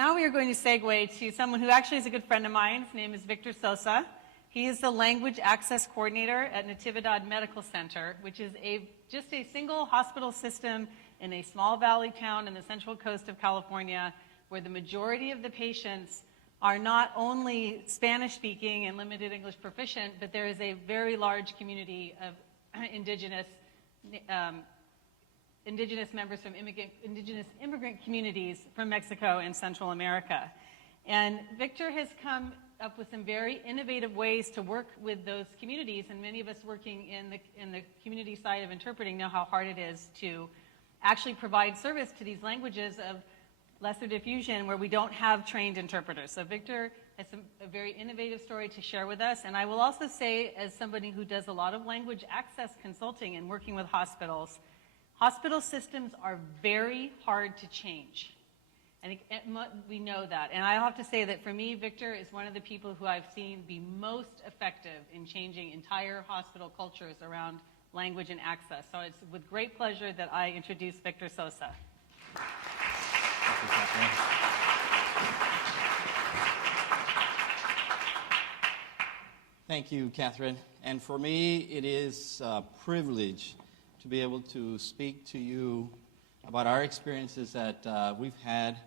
now we are going to segue to someone who actually is a good friend of mine. His name is Victor Sosa. He is the Language Access Coordinator at Natividad Medical Center, which is just a single hospital system in a small valley town in the central coast of California, where the majority of the patients are not only Spanish-speaking and limited English proficient, but there is a very large community of indigenous members from indigenous immigrant communities from Mexico and Central America. And Victor has come up with some very innovative ways to work with those communities, and many of us working in the community side of interpreting know how hard it is to actually provide service to these languages of lesser diffusion where we don't have trained interpreters. So Victor has a very innovative story to share with us, and I will also say, as somebody who does a lot of language access consulting and working with hospitals, hospital systems are very hard to change. And we know that. And I have to say that for me, Victor is one of the people who I've seen be most effective in changing entire hospital cultures around language and access. So it's with great pleasure that I introduce Victor Sosa. Thank you, Catherine. And for me, it is a privilege to be able to speak to you about our experiences that we've had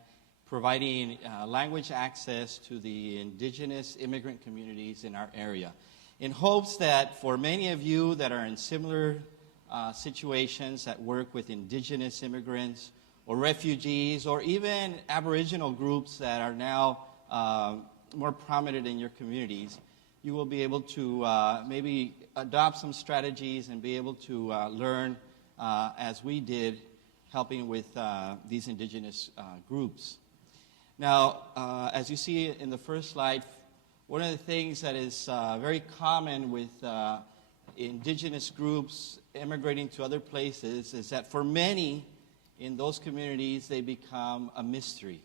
providing language access to the indigenous immigrant communities in our area, in hopes that for many of you that are in similar situations that work with indigenous immigrants or refugees or even Aboriginal groups that are now more prominent in your communities, you will be able to maybe adopt some strategies and be able to learn as we did, helping with these indigenous groups. Now, as you see in the first slide, one of the things that is very common with indigenous groups immigrating to other places is that for many in those communities, they become a mystery.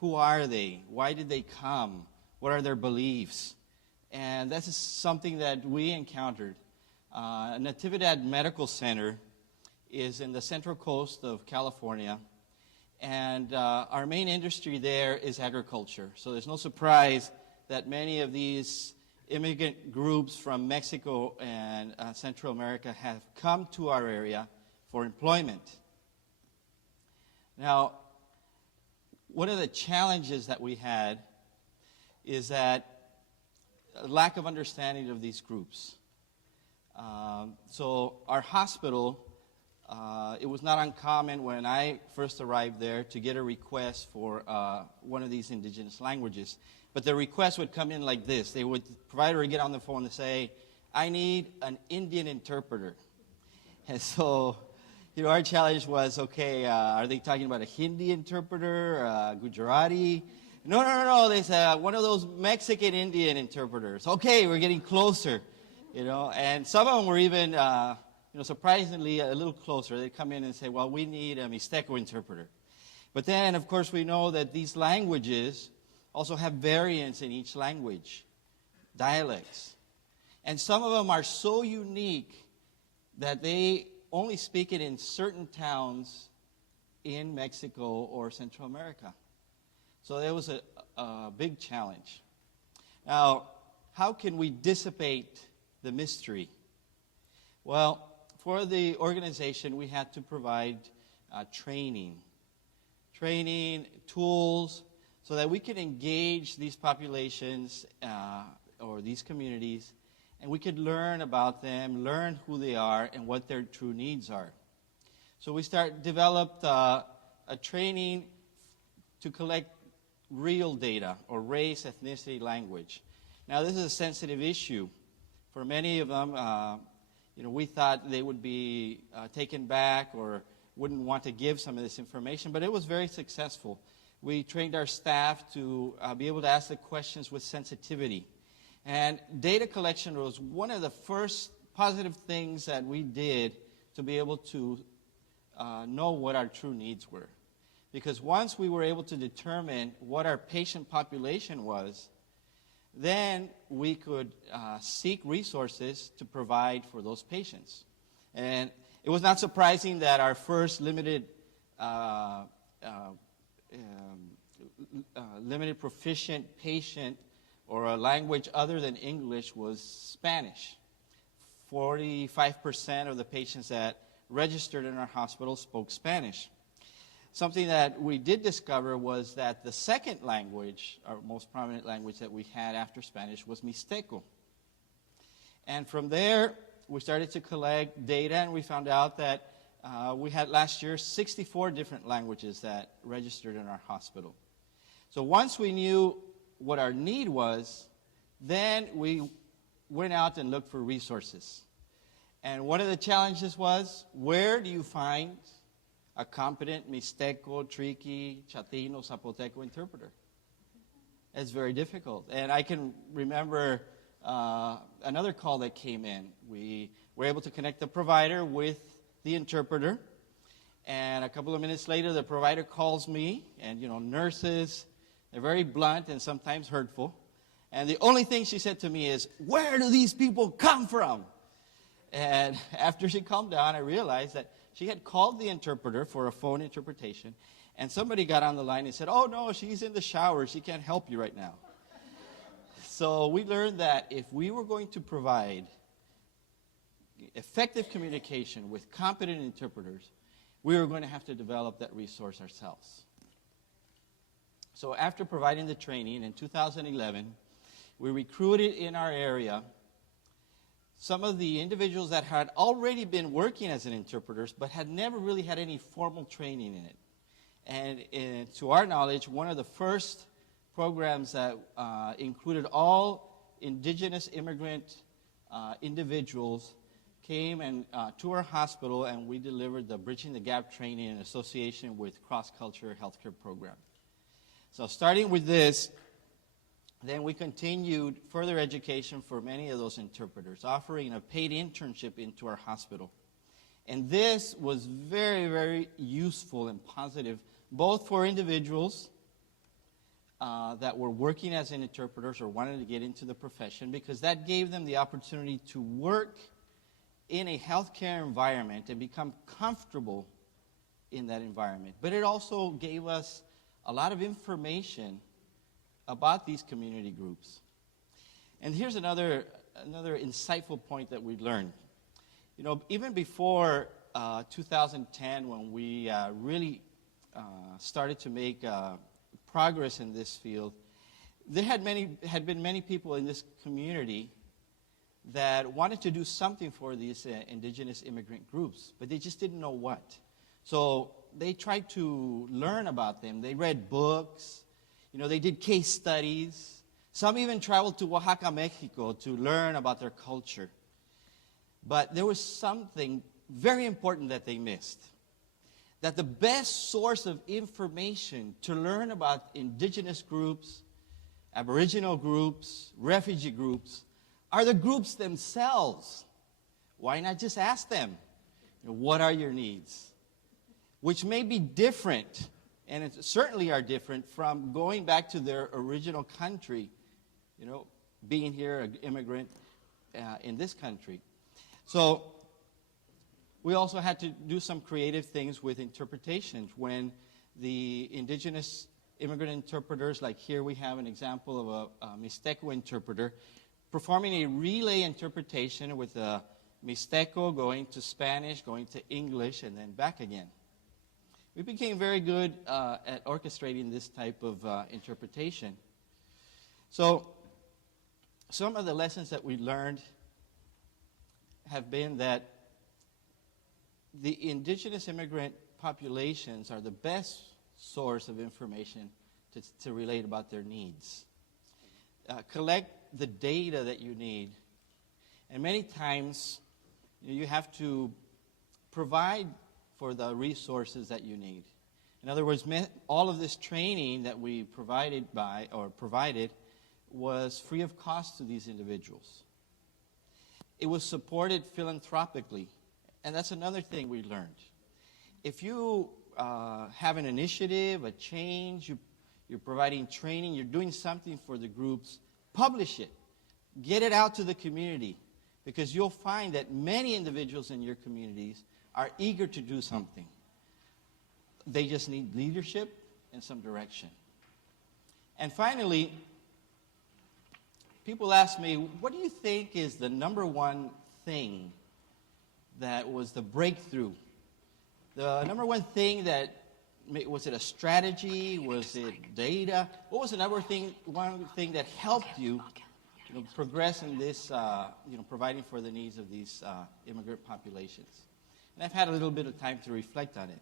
Who are they? Why did they come? What are their beliefs? And this is something that we encountered. Natividad Medical Center is in the central coast of California, and our main industry there is agriculture. So there's no surprise that many of these immigrant groups from Mexico and Central America have come to our area for employment. Now, one of the challenges that we had is that a lack of understanding of these groups. So our hospital, it was not uncommon when I first arrived there to get a request for one of these indigenous languages. But the request would come in like this. They would, the provider would get on the phone and say, I need an Indian interpreter. And so, our challenge was, okay, are they talking about a Hindi interpreter, Gujarati? No. They said one of those Mexican Indian interpreters. Okay, we're getting closer, And some of them were even, surprisingly a little closer. They'd come in and say, well, we need a Mixtec interpreter. But then, of course, we know that these languages also have variants in each language, dialects. And some of them are so unique that they only speak it in certain towns in Mexico or Central America. So there was a big challenge. Now, how can we dissipate the mystery? Well, for the organization, we had to provide training, tools, so that we could engage these populations or these communities, and we could learn about them, learn who they are, and what their true needs are. So we developed a training to collect real data, or race, ethnicity, language. Now, this is a sensitive issue. For many of them, we thought they would be taken back or wouldn't want to give some of this information, but it was very successful. We trained our staff to be able to ask the questions with sensitivity. And data collection was one of the first positive things that we did to be able to know what our true needs were. Because once we were able to determine what our patient population was, then we could seek resources to provide for those patients. And it was not surprising that our first limited limited proficient patient or a language other than English was Spanish. 45% of the patients that registered in our hospital spoke Spanish. Something that we did discover was that the second language, our most prominent language that we had after Spanish, was Mixteco. And from there, we started to collect data, and we found out that we had last year 64 different languages that registered in our hospital. So once we knew what our need was, then we went out and looked for resources. And one of the challenges was, where do you find a competent Mixteco, Triqui, Chatino, Zapoteco interpreter? It's very difficult. And I can remember another call that came in. We were able to connect the provider with the interpreter. And a couple of minutes later, the provider calls me. And, nurses, they're very blunt and sometimes hurtful. And the only thing she said to me is, "Where do these people come from?" And after she calmed down, I realized that she had called the interpreter for a phone interpretation, and somebody got on the line and said, "Oh, no, she's in the shower. She can't help you right now." So we learned that if we were going to provide effective communication with competent interpreters, we were going to have to develop that resource ourselves. So after providing the training in 2011, we recruited in our area some of the individuals that had already been working as interpreters but had never really had any formal training in it. And to our knowledge, one of the first programs that included all indigenous immigrant individuals came to our hospital, and we delivered the Bridging the Gap training in association with Cross-Culture Healthcare Program. So starting with this, then we continued further education for many of those interpreters, offering a paid internship into our hospital. And this was very, very useful and positive, both for individuals that were working as interpreters or wanted to get into the profession, because that gave them the opportunity to work in a healthcare environment and become comfortable in that environment. But it also gave us a lot of information about these community groups. And here's another insightful point that we learned. Even before 2010, when we really started to make progress in this field, there had been many people in this community that wanted to do something for these indigenous immigrant groups, but they just didn't know what. So they tried to learn about them. They read books. They did case studies. Some even traveled to Oaxaca, Mexico to learn about their culture. But there was something very important that they missed. That the best source of information to learn about indigenous groups, Aboriginal groups, refugee groups, are the groups themselves. Why not just ask them, what are your needs? Which may be different, and it certainly are different from going back to their original country, being here an immigrant in this country. So we also had to do some creative things with interpretations when the indigenous immigrant interpreters, like here we have an example of a Mixteco interpreter, performing a relay interpretation with a Mixteco going to Spanish, going to English, and then back again. We became very good at orchestrating this type of interpretation. So some of the lessons that we learned have been that the indigenous immigrant populations are the best source of information to relate about their needs. Collect the data that you need. And many times, you have to provide for the resources that you need. In other words, all of this training that we provided was free of cost to these individuals. It was supported philanthropically. And that's another thing we learned. If you have an initiative, a change, you're providing training, you're doing something for the groups, publish it. Get it out to the community, because you'll find that many individuals in your communities are eager to do something. They just need leadership and some direction. And finally, people ask me, what do you think is the number one thing that was the breakthrough? The number one thing that, was it a strategy? Was it data? What was the one thing that helped you, progress in this, providing for the needs of these immigrant populations? And I've had a little bit of time to reflect on it.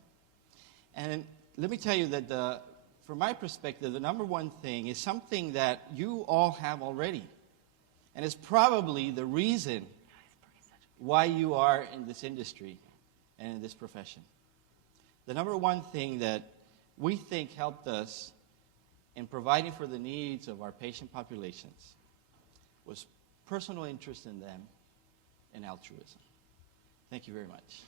And let me tell you that from my perspective, the number one thing is something that you all have already. And it's probably the reason why you are in this industry and in this profession. The number one thing that we think helped us in providing for the needs of our patient populations was personal interest in them and altruism. Thank you very much.